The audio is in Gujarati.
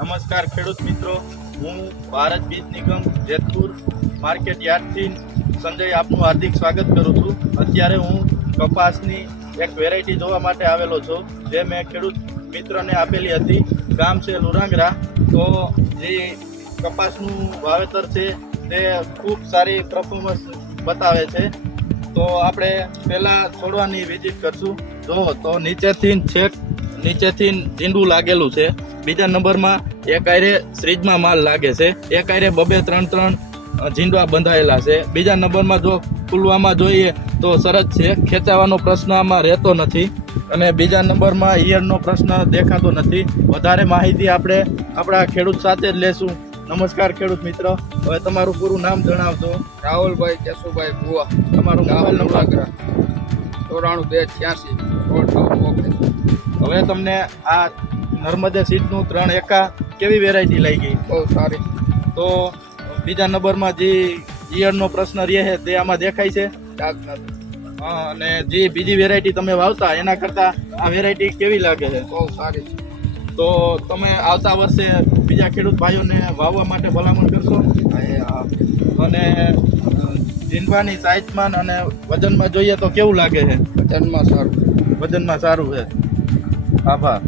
નમસ્કાર ખેડૂત મિત્રો, હું ભારત બીજ નિગમ જેતપુર માર્કેટ યાર્ડથી સંજય આપનું હાર્દિક સ્વાગત કરું છું. અત્યારે હું કપાસની એક વેરાયટી જોવા માટે આવેલો છું, જે મેં ખેડૂત મિત્રને આપેલી હતી. ગામ છે લુરાંગરા. તો જે કપાસનું વાવેતર છે તે ખૂબ સારી પરફોર્મન્સ બતાવે છે. તો આપણે પહેલાં છોડવાની વિઝિટ કરશું. જો તો નીચેથી ઝીંડું લાગેલું છે. બીજા નંબરમાં એક આયરે શ્રીજમાં માલ લાગે છે. એક આયરે 2-3 ઝીંડવા બંધાયેલા છે. બીજા નંબરમાં જો ખુલવામાં જોઈએ તો સરસ છે, ખેંચાવાનો પ્રશ્ન આમાં રહેતો નથી. અને બીજા નંબરમાં ઈયળનો પ્રશ્ન દેખાતો નથી. વધારે માહિતી આપણે આપણા ખેડૂત સાથે જ લેશું. નમસ્કાર ખેડૂત મિત્ર, હવે તમારું પૂરું નામ જણાવજો. રાહુલભાઈ કેશુભાઈ ભુવા, તમારો મોબાઈલ નંબર. 94-82 હવે તમને આ નર્મદે સીડનું 3 એકા કેવી વેરાયટી લઈ ગઈ? બહુ સારી. તો બીજા નંબરમાં જે ઈયળનો પ્રશ્ન રહે છે તે આમાં દેખાય છે. ડાઘ નથી. અને જે બીજી વેરાયટી તમે વાવતા એના કરતાં આ વેરાયટી કેવી લાગે છે? બહુ સારી છે. તો તમે આવતા વર્ષે બીજા ખેડૂત ભાઈઓને વાવવા માટે ભલામણ કરશો? અને ઝીંડવાની સાઇઝમાં અને વજનમાં જોઈએ તો કેવું લાગે છે? વજનમાં સારું. વજનમાં સારું છે. આભાર.